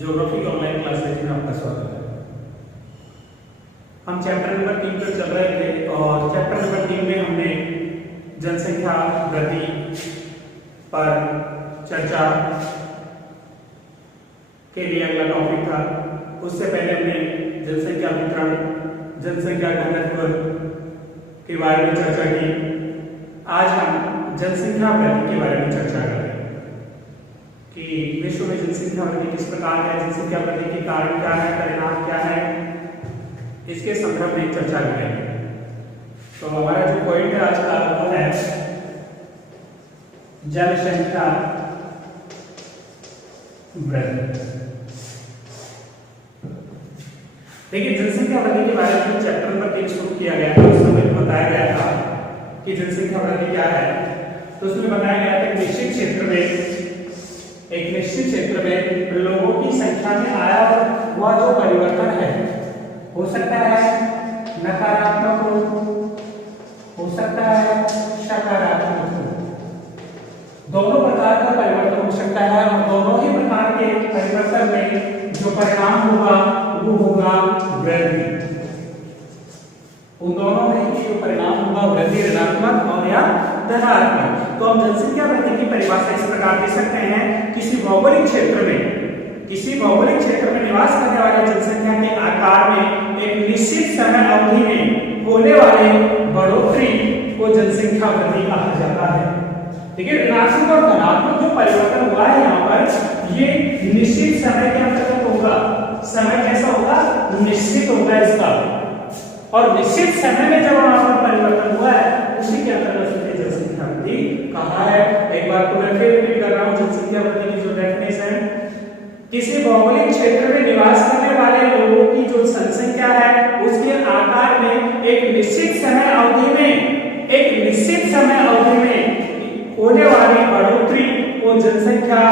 Geography की online class लेने में आपका स्वागत है। हम चैप्टर नंबर 3 पर चल रहे थे और चैप्टर नंबर 3 में हमने जनसंख्या वृद्धि पर चर्चा के लिए अगला टॉपिक था। उससे पहले हमने जनसंख्या वितरण, जनसंख्या घनत्व के बारे में चर्चा की। आज हम जनसंख्या वृद्धि के बारे में चर्चा करेंगे कि विश्व में जनसंख्या वृद्धि किस प्रकार है, जनसंख्या वृद्धि के कारण क्या है, परिणाम क्या है, इसके संदर्भ में चर्चा करेंगे। तो हमारा जो पॉइंट है आज का वो है जनसंख्या वृद्धि। देखिए, जनसंख्या वृद्धि के बारे में चैप्टर नंबर 3 शुरू किया गया था। उस समय बताया गया था कि जनसंख्या वृद्धि क्या है। तो उसमें बताया गया था कि एक निश्चित क्षेत्र में लोगों की संख्या में आया हुआ जो परिवर्तन है, हो सकता है नकारात्मक हो सकता है सकारात्मक हो, दोनों प्रकार का परिवर्तन हो सकता है। और दोनों ही प्रकार के परिवर्तन में जो परिणाम होगा वो होगा वृद्धि। उन दोनों में जो परिणाम होगा वृद्धि, ऋणात्मक और या धनात्मक। तो हम जनसंख्या वृद्धि की परिभाषा इस प्रकार दे सकते हैं, किसी भौगोलिक क्षेत्र में निवास करने वाले जनसंख्या के आकार में एक निश्चित समय अवधि में होने वाले बढ़ोतरी को जनसंख्या वृद्धि कहा जाता है। देखिए, ऋणात्मक और धनात्मक जो परिवर्तन हुआ है यहाँ पर, ये निश्चित समय के अंतर्गत होगा। समय कैसा होगा? निश्चित होगा इसका। और निश्चित समय में जब वहां पर परिवर्तन हुआ है, उसी के अंतर्गत जनसंख्या वृद्धि कहा है। एक बार पुनः फिर रिपीट कर रहा हूं, जनसंख्या वृद्धि की जो डेफिनेशन, किसी भौगोलिक क्षेत्र में निवास करने वाले लोगों की जो जनसंख्या है, उसके आकार में एक निश्चित समय अवधि में होने वाली बढ़ोतरी को जनसंख्या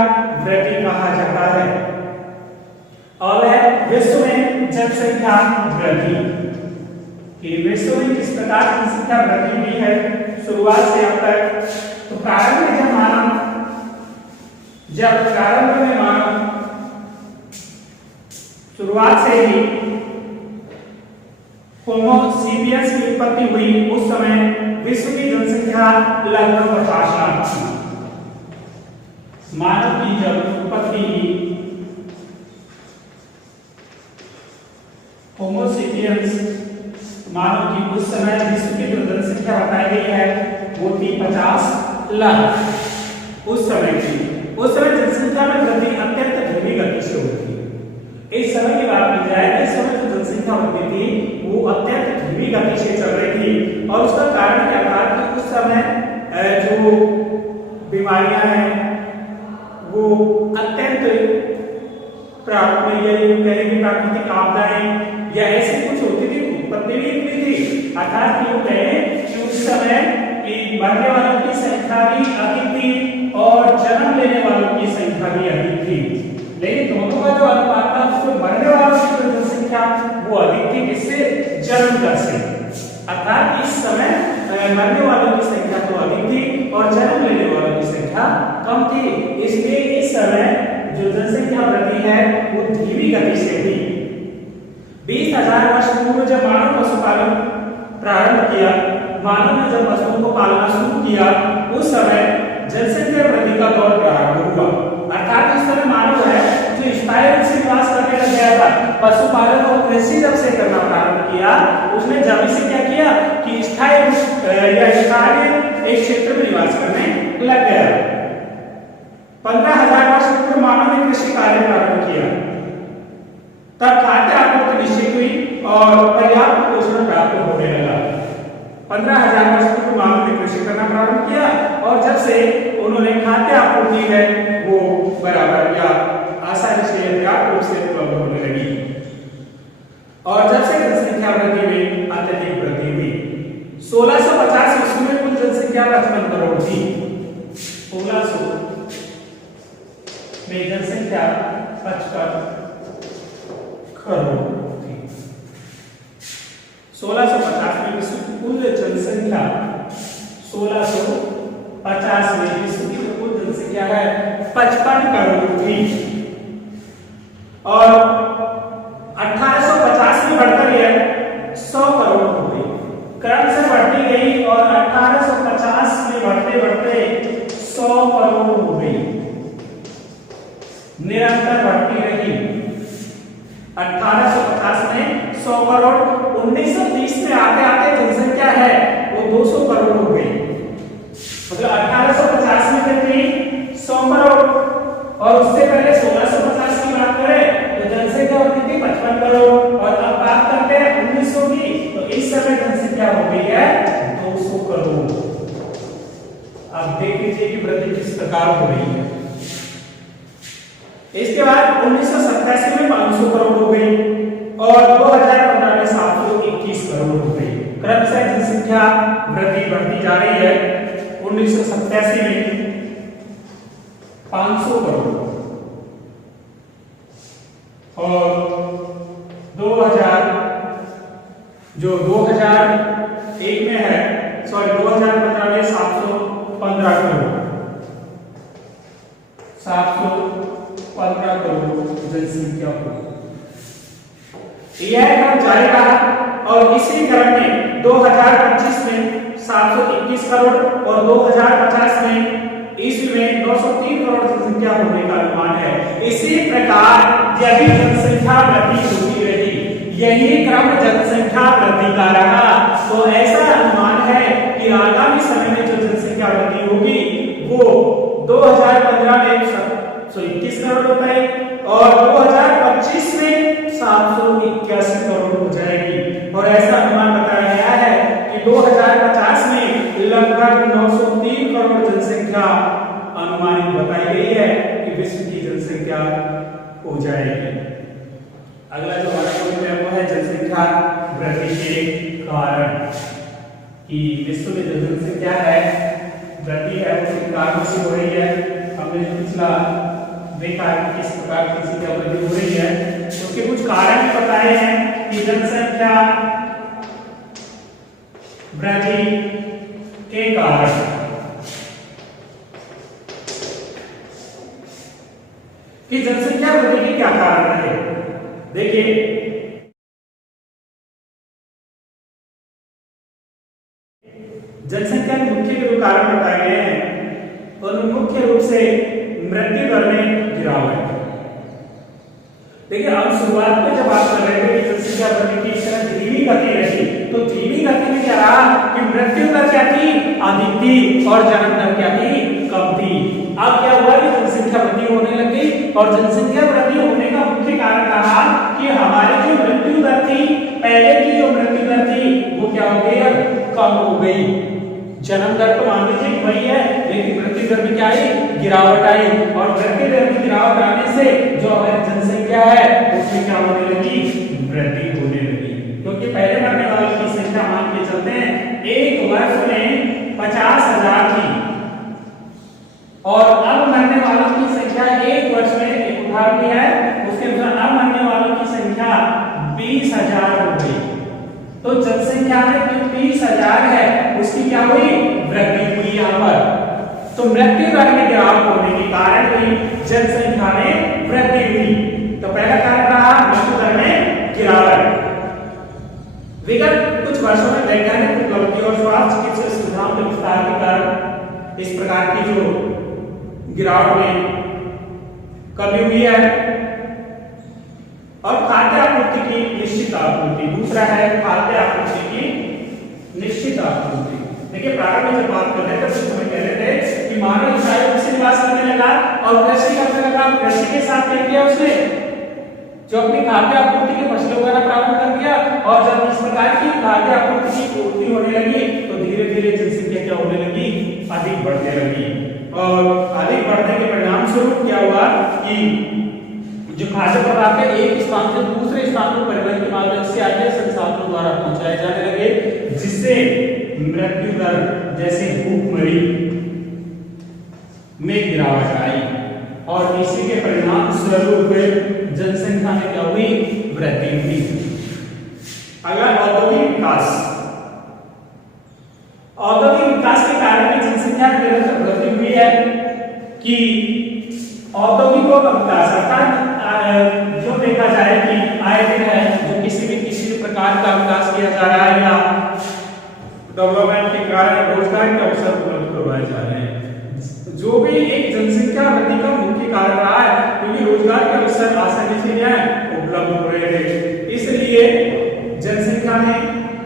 वृद्धि कहा जाता है। और है विश्व में जनसंख्या वृद्धि कि विश्व में किस प्रकार जनसंख्या वृद्धि हुई है शुरुआत से अब तक। तो प्रारंभ में मानव शुरुआत से ही होमो सेपियंस की उत्पत्ति हुई, उस समय विश्व की जनसंख्या लगभग 50 लाख थी। मानव की जब उत्पत्ति होमो सेपियंस मानव की उस समय विश्व की जो जनसंख्या बताई गई है वो थी 50 लाख। उस समय जनसंख्या में वृद्धि अत्यंत धीमी गति से हुई थी। इस समय की बात की जाए, इस समय जो जनसंख्या वृद्धि थी वो अत्यंत धीमी गति से चल रही थी। और उसका कारण क्या था कि उस समय जो बीमारियां हैं वो अत्यंत प्राकृतिक आपदाएं या ऐसी कुछ होती थी, उत्पत्ति भी इतनी थी। अर्थात यूं कहें कि उस समय की मरने वालों की संख्या भी अधिक थी और जन्म लेने वालों की संख्या भी अधिक थी। लेकिन दोनों का जो अनुपात था, उसमें मरने वालों की जो जनसंख्या वो अधिक थी, जिससे जन्म दर से। अर्थात इस समय मरने वालों की संख्या तो अधिक थी और जन्म लेने वालों की संख्या कम थी। इसलिए इस समय जो जनसंख्या वृद्धि है वो धीमी गति से हुई। 20,000 वर्ष पूर्व जब मानव पशुपालन प्रारंभ किया, मानव ने जब पशुओं को पालना शुरू किया, उस समय जनसंख्या वृद्धि का दौर प्रारंभ हुआ। अर्थात इस समय मानव है जो स्थायी रूप से निवास करने लग गया था। पशुपालन और कृषि जब से करना प्रारंभ किया, उसने जब से क्या किया कि स्थायी एक क्षेत्र में निवास करने लग गया। 15,000 वर्ष पूर्व मानव ने कृषि कार्य प्रारंभ किया, तब खाद्य आपूर्ति निश्चित हुई और पर्याप्त पोषण प्राप्त होने लगा। 15,000 वर्ष पूर्व मानव ने कृषि करना प्रारंभ किया और जब से उन्होंने खाद्य आपूर्ति है वो बराबर या आसानी से पर्याप्त रूप से उपलब्ध होने लगी। और जब से जनसंख्या वृद्धि में अत्यधिक वृद्धि हुई, 1650 ईस्वी में कुल जनसंख्या 55 करोड़ थी। 1600 में जनसंख्या 55 करोड़ थी। 1650 में विश्व की कुल जनसंख्या 1650 में विश्व की कुल जनसंख्या है 55 करोड़ थी। और 1850 में बढ़कर यह 100 करोड़ हो गई, क्रम से बढ़ती गई और 1850 में बढ़ते बढ़ते 100 करोड़ हो गई, निरंतर बढ़ती रही। 1850 में 100 करोड़, 1930 में आते आते जनसंख्या है वो 200 करोड़ हो गई। मतलब 1850 में कितनी 100 करोड़ और उससे पहले 1650 की बात करें तो जनसंख्या होती थी 55 करोड़ और अब बात करते हैं 1900 की तो इस समय जनसंख्या हो गई है 200 करोड़। अब देख लीजिए कि वृद्धि किस प्रकार हो रही है। इसके बाद 1987 में 500 करोड़ हो गई और 2015 में 721 करोड़ हो गई। क्रमशः जनसंख्या वृद्धि बढ़ती जा रही है। 1987 में 500 करोड़ और 2001 में है 2015 में 715 करोड़ 715 करोड़ जनसंख्या हो। यह क्रम जारी रहा और इसी क्रम में 2025 में 721 करोड़ और 2050 में ईस्वी में 903 करोड़ जनसंख्या होने का अनुमान है। इसी प्रकार यदि जनसंख्या वृद्धि होती रही, यही क्रम जनसंख्या वृद्धि का रहा तो ऐसा अनुमान है कि आगामी समय में जो जनसंख्या वृद्धि होगी वो 2015 में 121 करोड़ रुपए और 2025 में 781 करोड़ हो जाएगी। और ऐसा अनुमान बताया गया है कि 2050 में लगभग 903 करोड़ जनसंख्या अनुमानित बताई गई है कि विश्व की जनसंख्या हो जाएगी। अगला जो हमारा टॉपिक है वो है जनसंख्या वृद्धि के कारण, कि विश्व में जो जनसंख्या है वृद्धि है वो किस कारण से हो रही है। हमने जो पिछला देखा है किस प्रकार जनसंख्या वृद्धि हो रही है, उसके कुछ कारण बताए हैं कि जनसंख्या वृद्धि के कारण कि जनसंख्या वृद्धि के क्या कारण रहे। देखिए जनसंख्या के मुख्य जो कारण बताए गए हैं उनमें मुख्य रूप से मृत्यु दर में गिरावट। देखिए हम शुरुआत में जब बात कर रहे थे कि जनसंख्या वृद्धि की इस तरह धीमी गति रही तो धीमी गति में क्या रहा कि मृत्यु दर क्या थी अधिक थी और जन्म दर क्या थी कम थी। अब क्या हुआ कि जनसंख्या वृद्धि होने लगी और जनसंख्या वृद्धि होने का मुख्य कारण रहा कि हमारी जो मृत्यु दर थी, पहले की जो मृत्यु दर थी वो क्या हो गई अब कम हो गई। जन्म दर तो मान लीजिए वही है लेकिन मृत्यु दर में क्या आई गिरावट आई और मृत्यु दर में गिरावट आने से जो हमारी जनसंख्या है उसमें क्या होने लगी वृद्धि होने लगी। क्योंकि पहले मरने वालों की संख्या मान के चलते हैं एक वर्ष में 50,000 थी और अब मरने वालों की संख्या एक वर्ष में एक उदाहरण दिया है उसके अनुसार अब मरने वालों की संख्या 20,000 हो गई। तो जनसंख्या में जो 20,000 है उसकी क्या हुई वृद्धि हुई यहाँ पर। तो मृत्यु दर में गिरावट होने के कारण हुई जनसंख्या में वृद्धि हुई। तो पहला कारण रहा मृत्यु दर में गिरावट। विगत कुछ वर्षों में वैज्ञानिक उपलब्धि और स्वास्थ्य चिकित्सा सुविधाओं के विस्तार के कारण इस प्रकार की जो गिरावट में कमी हुई है और खाद्य आपूर्ति की निश्चित आपूर्ति। दूसरा है खाद्य आपूर्ति की निश्चित आपूर्ति। देखिए प्रारंभ में जब बात कर रहे थे तो हमें कह रहे थे कि मानव ऊंचाई से निवास करने लगा और कृषि करने लगा। कृषि के साथ क्या किया उसने जो अपनी खाद्य आपूर्ति की फसलें उगाना प्रारंभ कर दिया और जब इस प्रकार की खाद्य आपूर्ति की पूर्ति होने लगी तो धीरे धीरे जनसंख्या क्या होने लगी अधिक बढ़ने लगी और अधिक बढ़ने के परिणाम स्वरूप क्या हुआ कि जो खाद्य पदार्थ है एक स्थान से दूसरे स्थान पर परिवहन के माध्यम से अन्य संसाधनों द्वारा पहुंचाए जाने लगे जिससे मृत्यु दर जैसे भूखमरी में गिरावट आई और इसी के परिणाम स्वरूप जनसंख्या में क्या हुई वृद्धि हुई। अगला औद्योगिक विकास। औद्योगिक विकास के कारण भी जनसंख्या में निरंतर वृद्धि हुई है कि औद्योगिकों का विकास अर्थात जो करवाए जा रहे हैं, जो भी एक जनसंख्या वृद्धि का मुख्य कारण रहा है, क्योंकि रोजगार के अवसर आसानी से क्या है उपलब्ध हो रहे थे, इसलिए जनसंख्या में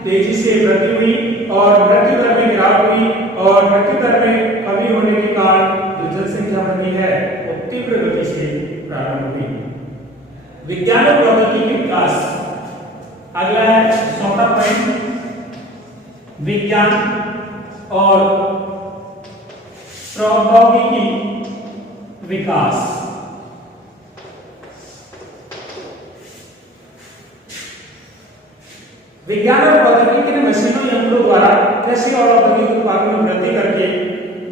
तेजी से वृद्धि हुई और मृत्यु दर में गिरावट हुई और मृत्यु दर में कमी होने के कारण जो जनसंख्या वृद्धि है वो तीव्र गति से प्रारंभ हुई। विज्ञान और प्रौद्योगिकी विकास, अगला है चौथा पॉइंट, विज्ञान और प्रौद्योगिकी विकास। विज्ञान और प्रौद्योगिकी ने मशीनों यंत्रों द्वारा कृषि और औद्योगिक उत्पादन में वृद्धि करके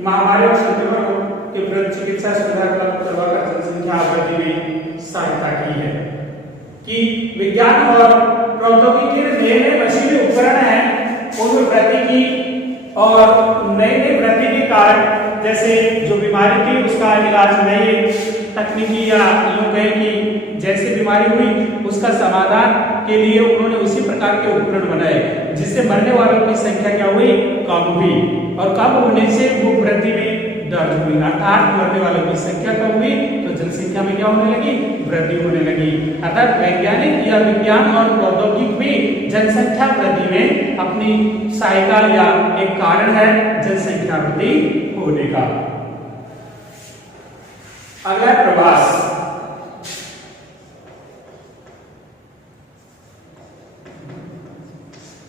महामारी और संक्रमणों के विरुद्ध चिकित्सा सुविधा उपलब्ध करवाकर जनसंख्या वृद्धि में सहायता की है। कि विज्ञान और प्रौद्योगिकी ने नए नए मशीनी उपकरण हैं उनमें वृद्धि की और नई नई वृद्धि के कारण जैसे जो बीमारी थी उसका इलाज नए तकनीकी या यूं कहें कि जैसी बीमारी हुई उसका समाधान के लिए उन्होंने उसी प्रकार के उपकरण बनाए जिससे मरने वालों की संख्या क्या हुई, कम हुई और कम होने से वो वृद्धि में दर्ज हुई, अर्थात मरने वालों की संख्या कम हुई तो जनसंख्या में क्या होने लगी, वृद्धि होने लगी। अर्थात वैज्ञानिक या विज्ञान और प्रौद्योगिकी भी जनसंख्या वृद्धि में अपनी सहायता या एक कारण है जनसंख्या वृद्धि होने का। अगला प्रवास,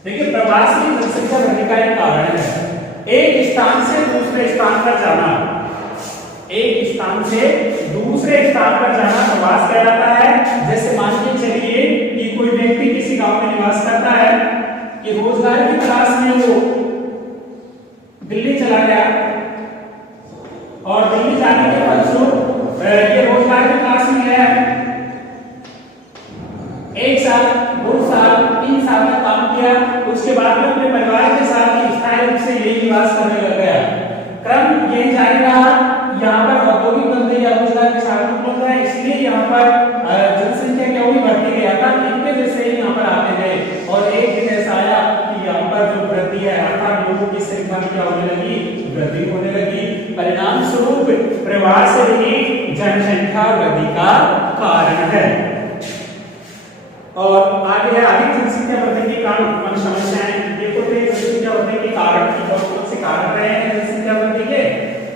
देखिए प्रवास की जनसंख्या वृद्धि का एक कारण है। एक स्थान से दूसरे स्थान पर जाना, एक स्थान से दूसरे स्थान पर जाना प्रवास कहलाता है। जैसे मान के चलिए कि कोई व्यक्ति किसी गांव में निवास करता है कि रोजगार की तलाश में वो दिल्ली चला गया और दिल्ली जाने के फलस्वरूप ये रोजगार की तलाश में गया, 1 साल 2 साल 3 साल का काम किया, उसके बाद में अपने परिवार के साथ स्थायी रूप से यही निवास करने लग गया। क्रम यही जारी रहा, यहाँ पर औद्योगिक धंधे या रोजगार के साधन उपलब्ध है, इसलिए यहाँ पर जनसंख्या क्या हुई, बढ़ती गई। अर्थात इनके जैसे ही यहाँ पर आते गए और एक दिन ऐसा आया कि यहाँ पर जो वृद्धि है अर्थात लोगों की संख्या में क्या होने लगी, वृद्धि होने लगी। परिणाम स्वरूप प्रवास ही जनसंख्या वृद्धि का कारण है। और आगे है अधिक जनसंख्या वृद्धि के कारण उत्पन्न समस्याएं। देखो तो जनसंख्या वृद्धि के कारण की कौन से कारण रहे हैं जनसंख्या वृद्धि के।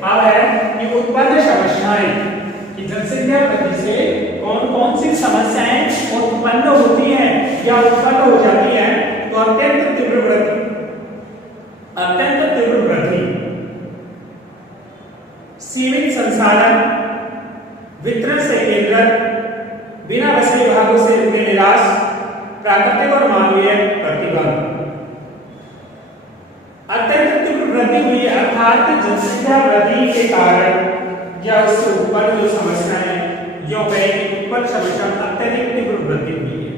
अब है कि उत्पन्न समस्याएं कि जनसंख्या वृद्धि से कौन कौन सी समस्याएं उत्पन्न होती हैं या उत्पन्न हो जाती हैं। तो अत्यंत तीव्र वृद्धि, अत्यंत तीव्र वृद्धि, सीमित संसाधन, वितरण से केंद्रित, बिना बसे विभागों से निराश, प्राकृतिक और मानवीय प्रतिबंध। अत्यंत तीव्र वृद्धि हुई है अर्थात जनसंख्या वृद्धि के कारण या उससे उत्पन्न जो समस्याएं जो उत्पन्न समस्या अत्यधिक तीव्र वृद्धि हुई है।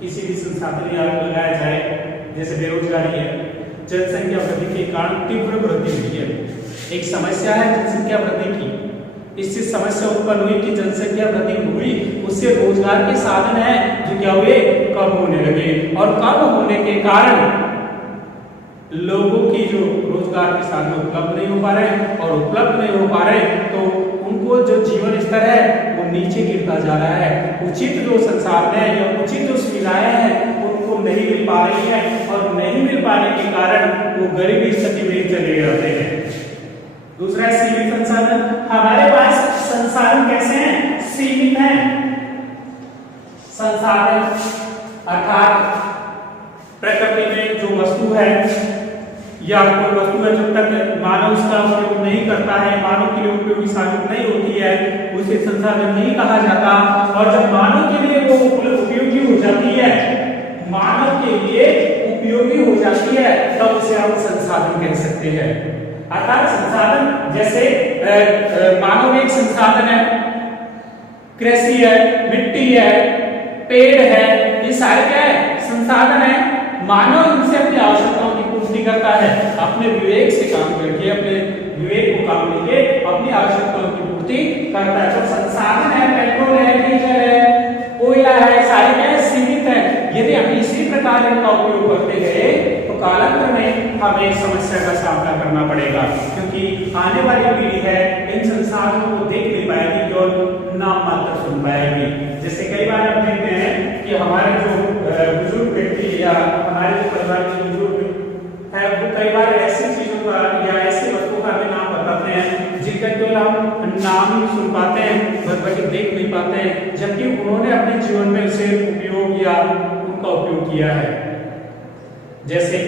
किसी भी संसाधन या लगाया जाए जैसे बेरोजगारी है, जनसंख्या वृद्धि के कारण तीव्र वृद्धि हुई है। एक समस्या है जनसंख्या वृद्धि की, इससे समस्या उत्पन्न हुई कि जनसंख्या वृद्धि हुई, उससे रोजगार के साधन है जो क्या हुए, कम होने लगे और कम होने के कारण लोगों की जो रोजगार के साधन उपलब्ध नहीं हो पा रहे और उपलब्ध नहीं हो पा रहे तो उनको जो जीवन स्तर है वो नीचे गिरता जा रहा है। उचित जो संसाधन है या उचित जो सुविधाएं हैं उनको नहीं मिल पा रही है और नहीं मिल पाने के कारण वो गरीबी स्थिति में चले जाते हैं। दूसरा सीमित संसाधन, हमारे पास संसाधन कैसे हैं, सीमित हैं। संसाधन अर्थात प्रकृति में जो वस्तु है या कोई वस्तु है जब तक मानव उसका उपयोग नहीं करता है, मानव के लिए उपयोगी साबित नहीं होती है, उसे संसाधन नहीं कहा जाता। और जब मानव के लिए वो उपयोगी हो जाती है, मानव के लिए उपयोगी हो जाती है तब उसे हम संसाधन कह सकते हैं। अर्थात संसाधन जैसे मानव एक संसाधन है, कृषि है, मिट्टी है, पेड़ है, ये सारे क्या है, संसाधन है। मानव इनसे अपनी आवश्यकताओं की पूर्ति करता है, अपने विवेक से काम करके, अपने विवेक को काम लेके अपनी आवश्यकताओं की पूर्ति करता है। तो संसाधन है, पेट्रोल है, डीजल है, कोयला है, सारे क्या है, सीमित है। यदि हम इसी प्रकार इनका उपयोग करते गए तो कालांतर में हमें समस्या का सामना करना पड़ेगा, क्योंकि आने वाली पीढ़ी है इन संसाधनों को देख नहीं पाएगी और नाम मात्र सुन पाएगी। जैसे कई बार हम देखते हैं कि हमारे जो बुजुर्ग व्यक्ति या हमारे जो परिवार के बुजुर्ग है वो कई बार ऐसी चीजों का या ऐसी वस्तुओं का भी नाम बताते हैं जिनका केवल हम नाम ही सुन पाते हैं बल्कि देख नहीं पाते हैं, जबकि उन्होंने अपने जीवन में उसे उपयोग या उनका उपयोग किया है। जैसे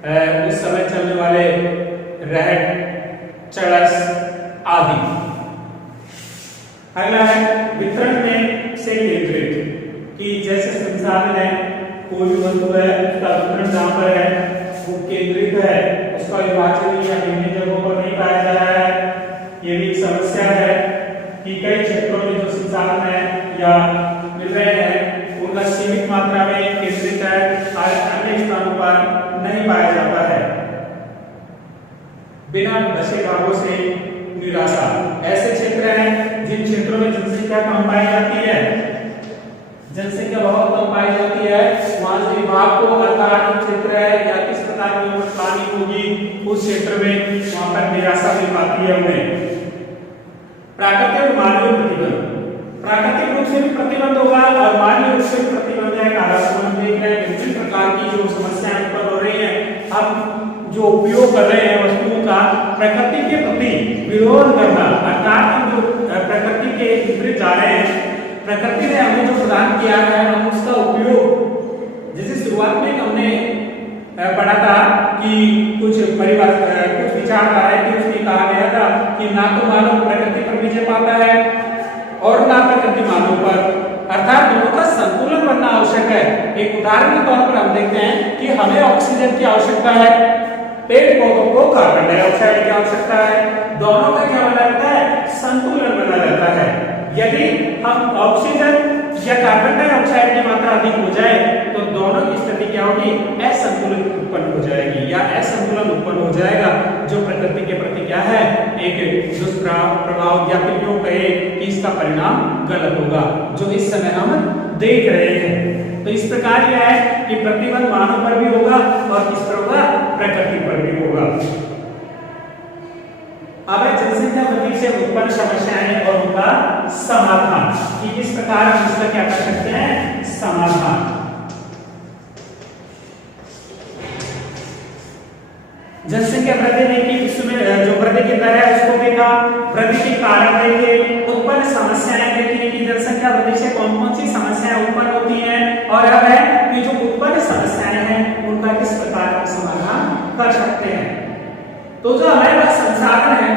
उस समय चलने वाले रहट, चरस आदि। अगला है वितरण में से केंद्रित, कि जैसे संसाधन है, कोई भी वस्तु है उसका वितरण जहां पर है वो केंद्रित है, उसका विभाजन या विभिन्न जगहों पर नहीं पाया जा रहा है। ये भी एक समस्या है कि कई क्षेत्रों में जो संसाधन है या मिल रहे हैं उनका सीमित मात्रा में केंद्रित है और अन्य स्थानों पर नहीं पाया जाता है। बिना बचे भागों से निराशा, ऐसे क्षेत्र हैं जिन क्षेत्रों में जनसंख्या कम पाई जाती है, जनसंख्या बहुत कम पाई जाती है, वहां से विभाग को अर्थात क्षेत्र है या किस प्रकार की प्लानिंग होगी उस क्षेत्र में वहां पर निराशा मिल पाती है उन्हें। प्राकृतिक और मानवीय प्रतिबंध, प्राकृतिक रूप से भी प्रतिबंध होगा और मानवीय रूप से भी प्रतिबंध है। हम देख रहे हैं विभिन्न प्रकार की जो समस्याएं उत्पन्न हो रही हैं, हम जो उपयोग कर रहे हैं वस्तुओं का प्रकृति के प्रति विरोध करना, अर्थात हम जो प्रकृति के विपरीत जा रहे हैं, प्रकृति ने हमें जो प्रदान किया है हम उसका उपयोग, जैसे शुरुआत में हमने पढ़ा था कि कुछ विचारधाराएं थी, उसमें कहा गया था कि ना तो मानव प्रकृति पर विजय पाता है और ना प्रकृति मानव पर, अर्थात दोनों का संतुलन बनना आवश्यक है। एक उदाहरण के तौर पर हम देखते हैं कि हमें ऑक्सीजन की आवश्यकता है, पेड़ पौधों को कार्बन डाइऑक्साइड की आवश्यकता है, दोनों का क्या बना रहता है, संतुलन बना रहता है। यदि हम ऑक्सीजन या कार्बन डाइऑक्साइड की मात्रा अधिक हो जाए तो दोनों की स्थिति क्या होगी, असंतुलन उत्पन्न हो जाएगी या असंतुलन उत्पन्न हो जाएगा, जो प्रकृति के प्रति क्या है, एक दुष्प्रभाव या फिर यूं कहे कि इसका परिणाम गलत होगा, जो इस समय हम देख रहे हैं। तो इस प्रकार यह है कि प्रतिबंध मानव पर भी होगा और किस पर होगा, प्रकृति पर भी होगा। अब है जनसंख्या वृद्धि से उत्पन्न समस्याएं और उनका समाधान, कि किस प्रकार हम इसका क्या कर सकते हैं, समाधान। जनसंख्या वृद्धि देखी, इसमें जो वृद्धि की दर है उसको देखा, वृद्धि के कारण देखे, उत्पन्न समस्याएं देखी कि जनसंख्या वृद्धि से कौन कौन सी समस्याएं उत्पन्न होती हैं, और अब है कि जो उत्पन्न समस्याएं हैं उनका किस प्रकार हम समाधान कर सकते हैं। तो जो हमारे पास संसाधन है,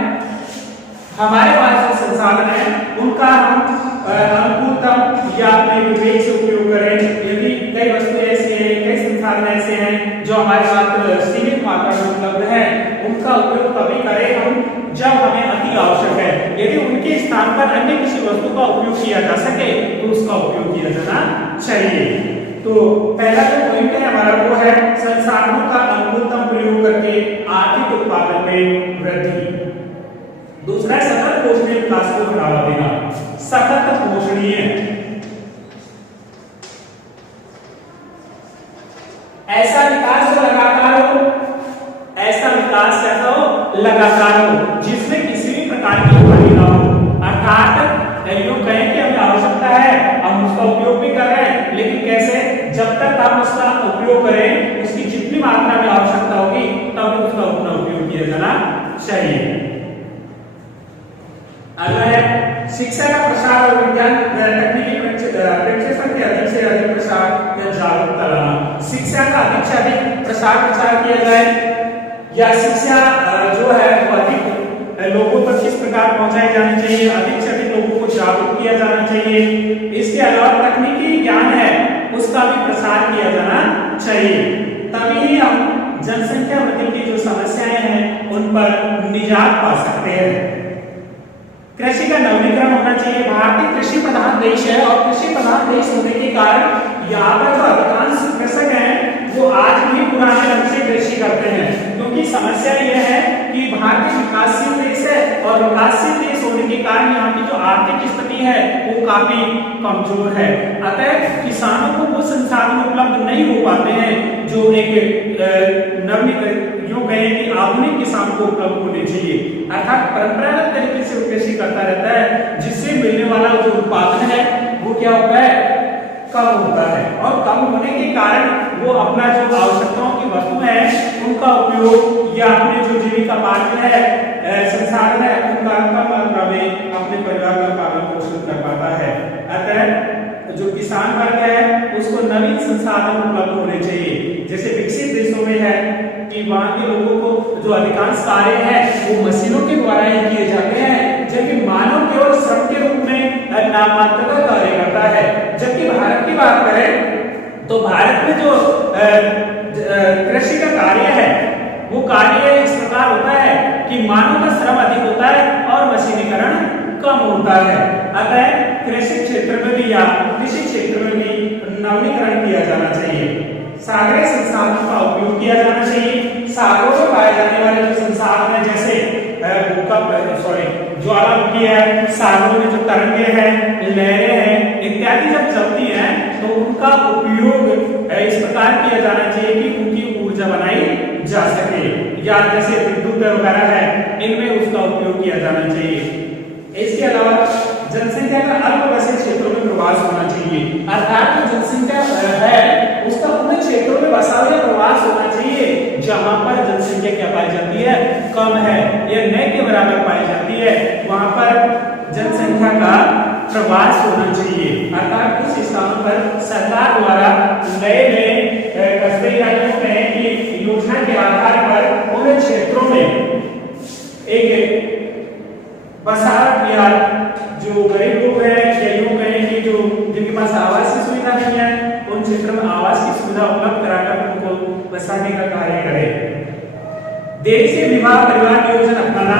हमारे पास जो संसाधन है उनका हम अनुकूलतम या अपने विवेक से उपयोग करें। यदि कई वस्तुएं ऐसी हैं, कई संसाधन ऐसे हैं जो हमारे साथ सीमित मात्रा में उपलब्ध है, उनका उपयोग तभी करें हम जब हमें अति आवश्यक है। यदि उनके स्थान पर अन्य किसी वस्तु का उपयोग किया जा सके तो उसका उपयोग किया जाना चाहिए। तो पहला जो पॉइंट है हमारा वो है संसाधनों का अनुकूलतम प्रयोग करके आर्थिक उत्पादन में वृद्धि। दूसरा है सतत पोषणीय विकास को बढ़ावा देना, सतत पोषणीय, ऐसा विकास जो लगातार हो, ऐसा विकास कैसा हो, लगातार हो, जिसमें किसी भी प्रकार की हानि ना हो। अर्थात यूं कहें कि हमें आवश्यकता है, हम उसका उपयोग भी कर रहे हैं, लेकिन कैसे, जब तक हम उसका उपयोग करें, उसकी जितनी मात्रा में आवश्यकता होगी तब उसका उतना उपयोग किया जाना चाहिए। अगला है शिक्षा का प्रसार और विज्ञान तकनीकी प्रेक्षण के अधिक से अधिक प्रसार या जागरूकता लाना। शिक्षा का अधिक से अधिक प्रसार प्रचार किया जाए या शिक्षा जो है वो अधिक लोगों पर किस प्रकार पहुंचाई जानी चाहिए, अधिक से अधिक लोगों को जागरूक किया जाना चाहिए। इसके अलावा तकनीकी ज्ञान है उसका भी प्रसार किया जाना चाहिए, तभी हम जनसंख्या वृद्धि की जो समस्याएं हैं उन पर निजात पा सकते हैं। कृषि का नवीनीकरण होना चाहिए। भारतीय कृषि प्रधान देश है और कृषि प्रधान देश होने के कारण यहाँ पर जो अधिकांश कृषक हैं वो आज भी पुराने ढंग से कृषि करते हैं, क्योंकि समस्या यह है कि भारत विकासशील देश है और विकासशील देश होने के कारण यहाँ की जो आर्थिक स्थिति है वो काफी कमजोर है। अतः किसानों को वो संसाधन उपलब्ध नहीं हो पाते हैं जो एक यूं कहें कि आधुनिक किसान को उपलब्ध होने चाहिए। अर्थात परंपरागत तरीके से कृषि करता रहता है, जिससे मिलने वाला जो उत्पादन है वो क्या होता है, कम होता है, और कम होने के कारण वो अपना जो आवश्यकताओं की वस्तु है उनका उपयोग या अपने जो जीविका पार्जन है, संसाधन है, उनका कम मात्रा में अपने परिवार का पालन पोषण कर पाता है। अतः जो किसान वर्ग है उसको नवीन संसाधन उपलब्ध होने चाहिए। जैसे विकसित देशों में है कि वहां के लोगों को जो अधिकांश कार्य है वो मशीनों के द्वारा ही किए जाते हैं, जबकि मानव केवल श्रम के रूप में नाममात्र का कार्य करता है। जबकि भारत की बात करें तो भारत में जो कृषि का कार्य है वो कार्य इस प्रकार होता है कि मानव का श्रम अधिक होता है और मशीनीकरण कम होता है। अतः कृषि क्षेत्र में भी या कृषि क्षेत्र में भी नवीनीकरण किया जाना चाहिए। सागरीय संसाधनों का उपयोग किया जाना चाहिए। सागरों में पाए जाने वाले जो संसाधन है जैसे ज्वालामुखी है, सागरों में जो तरंगे हैं, लहरें हैं इत्यादि जब चलती हैं तो उनका उपयोग इस प्रकार किया जाना चाहिए कि उनकी ऊर्जा बनाई जा सके, या जैसे विद्युत वगैरह है इनमें उसका उपयोग किया जाना चाहिए। इसके अलावा जनसंख्या का अल्पवसत क्षेत्रों में प्रवास होना चाहिए। अर्थात जो जनसंख्या है उसका उन क्षेत्रों में बसाव या प्रवास होना चाहिए जहां पर जनसंख्या क्या पाई जाती है, कम है या न के बराबर पाई जाती है, वहां पर जनसंख्या का प्रवास होना चाहिए। अर्थात उस स्थानों पर सरकार द्वारा नए कस्बे या योजना के आधार पर उन क्षेत्रों में एक बसावट या जो गरीब लोग हैं या यूं कहें कि जो जिनके पास आवास की सुविधा नहीं है उन क्षेत्रों में आवास की सुविधा उपलब्ध कराकर उनको बसाने का कार्य करें। देरी से विवाह परिवार नियोजन अपनाना।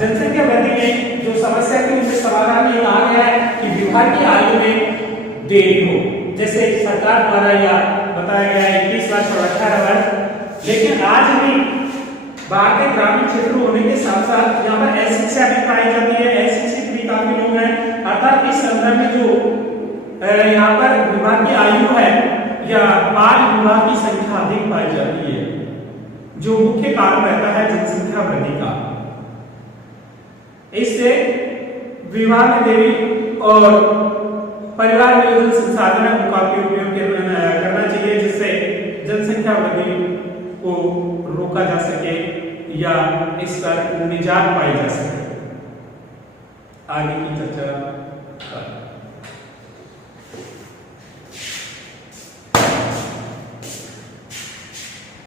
जनसंख्या वृद्धि में जो समस्या की उनके समाधान ये कहा गया है कि विवाह की आयु में देरी हो, जैसे सरकार द्वारा या बताया गया है 21 वर्ष और 18 वर्ष, लेकिन आज भी बाहर के ग्रामीण क्षेत्र होने के साथ साथ यहाँ पर अशिक्षा भी पाई जाती है, अशिक्षित भी काफी लोग हैं। अर्थात इस संदर्भ में जो यहाँ पर विवाह की आयु है या बाल विवाह की संख्या अधिक पाई जाती है, जो मुख्य कारण रहता है जनसंख्या वृद्धि का। इससे विवाह में देरी और परिवार नियोजन संसाधनों का उपयोग करना चाहिए, जिससे जनसंख्या वृद्धि को रोका जा सके या इस पर निजात पाई जा सके। आगे की चर्चा